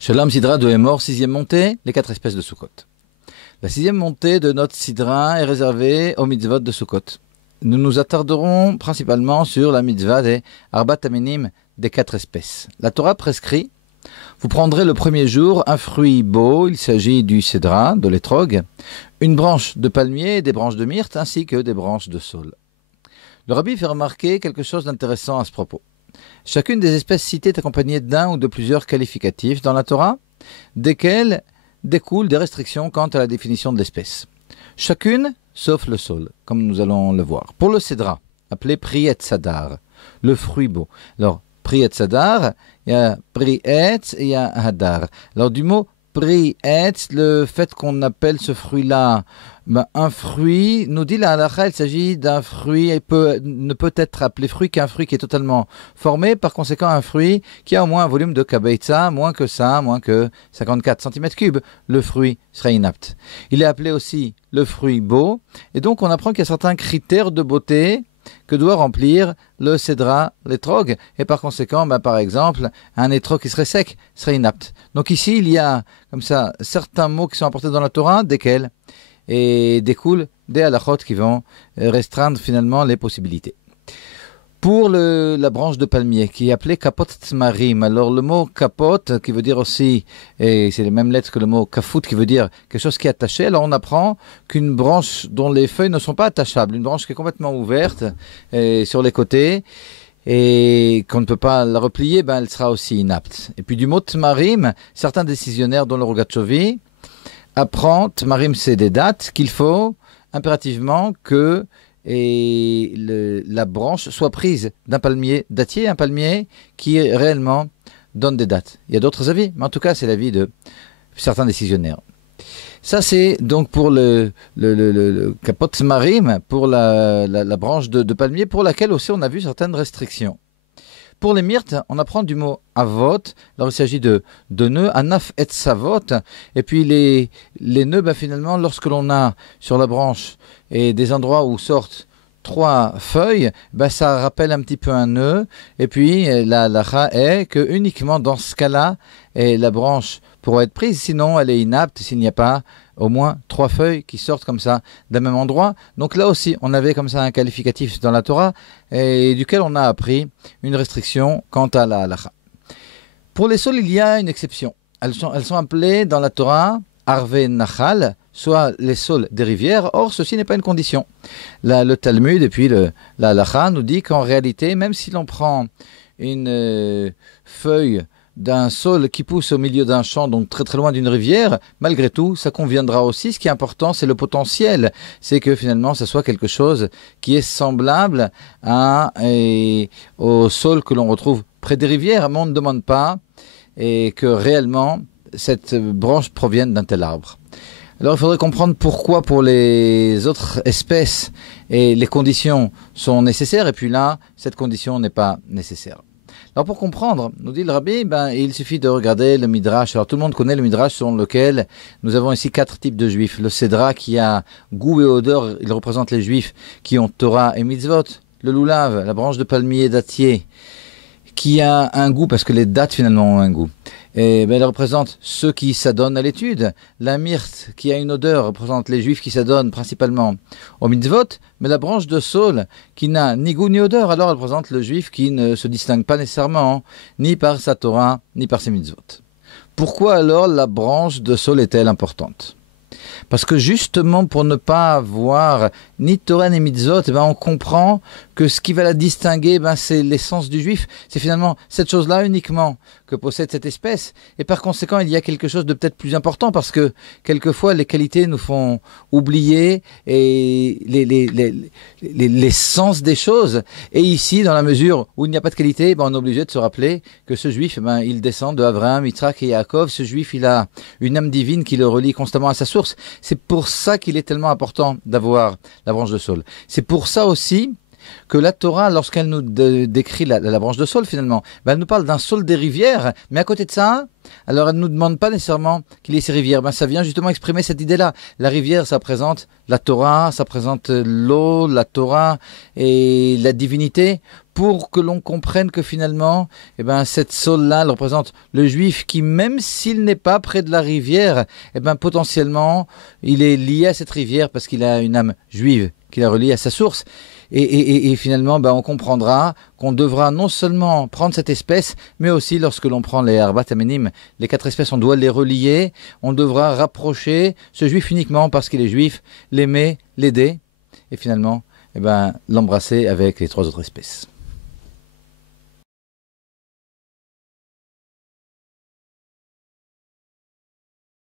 Shalom Sidra de Hémor, sixième montée, les 4 espèces de Sukkot. La sixième montée de notre Sidra est réservée aux mitzvot de Sukkot. Nous nous attarderons principalement sur la mitzvah des Arbat Aminim des 4 espèces. La Torah prescrit, vous prendrez le premier jour un fruit beau, il s'agit du cédra, de l'étrog, une branche de palmier, des branches de myrte ainsi que des branches de saule. Le rabbi fait remarquer quelque chose d'intéressant à ce propos. Chacune des espèces citées est accompagnée d'un ou de plusieurs qualificatifs dans la Torah, desquels découlent des restrictions quant à la définition de l'espèce. Chacune, sauf le saule, comme nous allons le voir. Pour le cédra, appelé Priet Sadar, le fruit beau. Alors, Priet Sadar, il y a Priet et il y a Hadar. Alors, du mot Priet, le fait qu'on appelle ce fruit-là un fruit, nous dit la halakha, il s'agit d'un fruit, ne peut être appelé fruit qu'un fruit qui est totalement formé, par conséquent un fruit qui a au moins un volume de kabeitza, moins que 54 cm3, le fruit sera inapte. Il est appelé aussi le fruit beau, et donc on apprend qu'il y a certains critères de beauté que doit remplir le cédra, l'étrog, et par conséquent, par exemple, un étrog qui serait sec serait inapte. Donc ici, il y a comme ça certains mots qui sont apportés dans la Torah, desquels et découlent des halachot qui vont restreindre finalement les possibilités. Pour la branche de palmier, qui est appelée kapot tmarim, alors le mot kapot, qui veut dire aussi, et c'est les mêmes lettres que le mot kafut, qui veut dire quelque chose qui est attaché, alors on apprend qu'une branche dont les feuilles ne sont pas attachables, une branche qui est complètement ouverte sur les côtés, et qu'on ne peut pas la replier, elle sera aussi inapte. Et puis du mot tmarim, certains décisionnaires, dont le Rogatchovi, apprend, tmarim c'est des dates, qu'il faut impérativement que la branche soit prise d'un palmier dattier, un palmier qui réellement donne des dates. Il y a d'autres avis, mais en tout cas c'est l'avis de certains décisionnaires. Ça c'est donc pour le kapot tmarim, pour la branche de palmier, pour laquelle aussi on a vu certaines restrictions. Pour les myrtes, on apprend du mot avot. Alors il s'agit de nœuds, anaf et savot. Et puis les nœuds, finalement, lorsque l'on a sur la branche et des endroits où sortent 3 feuilles, ça rappelle un petit peu un nœud. Et puis la halakha est que uniquement dans ce cas-là, la branche pourra être prise. Sinon, elle est inapte s'il n'y a pas au moins 3 feuilles qui sortent comme ça d'un même endroit. Donc là aussi, on avait comme ça un qualificatif dans la Torah et duquel on a appris une restriction quant à la halakha. Pour les saules, il y a une exception. Elles sont appelées dans la Torah Arve Nachal, soit les saules des rivières. Or, ceci n'est pas une condition. Le Talmud et puis la halakha nous dit qu'en réalité, même si l'on prend une feuille d'un saule qui pousse au milieu d'un champ, donc très très loin d'une rivière, malgré tout, ça conviendra aussi. Ce qui est important, c'est le potentiel. C'est que finalement, ça soit quelque chose qui est semblable au saule que l'on retrouve près des rivières. Mais on ne demande pas et que réellement, cette branche provienne d'un tel arbre. Alors, il faudrait comprendre pourquoi pour les autres espèces et les conditions sont nécessaires, et puis là, cette condition n'est pas nécessaire. Alors pour comprendre, nous dit le rabbi, il suffit de regarder le midrash. Alors tout le monde connaît le midrash selon lequel nous avons ici 4 types de juifs. Le cédra qui a goût et odeur, il représente les juifs qui ont Torah et mitzvot. Le loulav, la branche de palmier dattier, qui a un goût, parce que les dattes finalement ont un goût. Et elle représente ceux qui s'adonnent à l'étude. La myrte, qui a une odeur, représente les juifs qui s'adonnent principalement au mitzvot. Mais la branche de saule, qui n'a ni goût ni odeur, alors elle représente le juif qui ne se distingue pas nécessairement, ni par sa Torah, ni par ses mitzvot. Pourquoi alors la branche de saule est-elle importante ? Parce que justement, pour ne pas avoir ni Torah ni mitzvot, on comprend que ce qui va la distinguer, c'est l'essence du juif. C'est finalement cette chose-là uniquement que possède cette espèce. Et par conséquent, il y a quelque chose de peut-être plus important parce que quelquefois, les qualités nous font oublier et l'essence des choses. Et ici, dans la mesure où il n'y a pas de qualité, on est obligé de se rappeler que ce juif, il descend de Abraham, Yitzhak et Yaakov. Ce juif, il a une âme divine qui le relie constamment à sa source. C'est pour ça qu'il est tellement important d'avoir la branche de saule. C'est pour ça aussi que la Torah, lorsqu'elle nous décrit la branche de saule finalement, elle nous parle d'un saule des rivières, mais à côté de ça, alors elle ne nous demande pas nécessairement qu'il y ait ces rivières. Ça vient justement exprimer cette idée-là. La rivière, ça présente la Torah, ça présente l'eau, la Torah et la divinité, pour que l'on comprenne que finalement, cette saule-là, elle représente le juif qui, même s'il n'est pas près de la rivière, potentiellement, il est lié à cette rivière parce qu'il a une âme juive qui la relie à sa source. Et finalement, on comprendra qu'on devra non seulement prendre cette espèce, mais aussi lorsque l'on prend les Arbat Amenim, les 4 espèces, on doit les relier, on devra rapprocher ce juif uniquement parce qu'il est juif, l'aimer, l'aider, et finalement, l'embrasser avec les 3 autres espèces.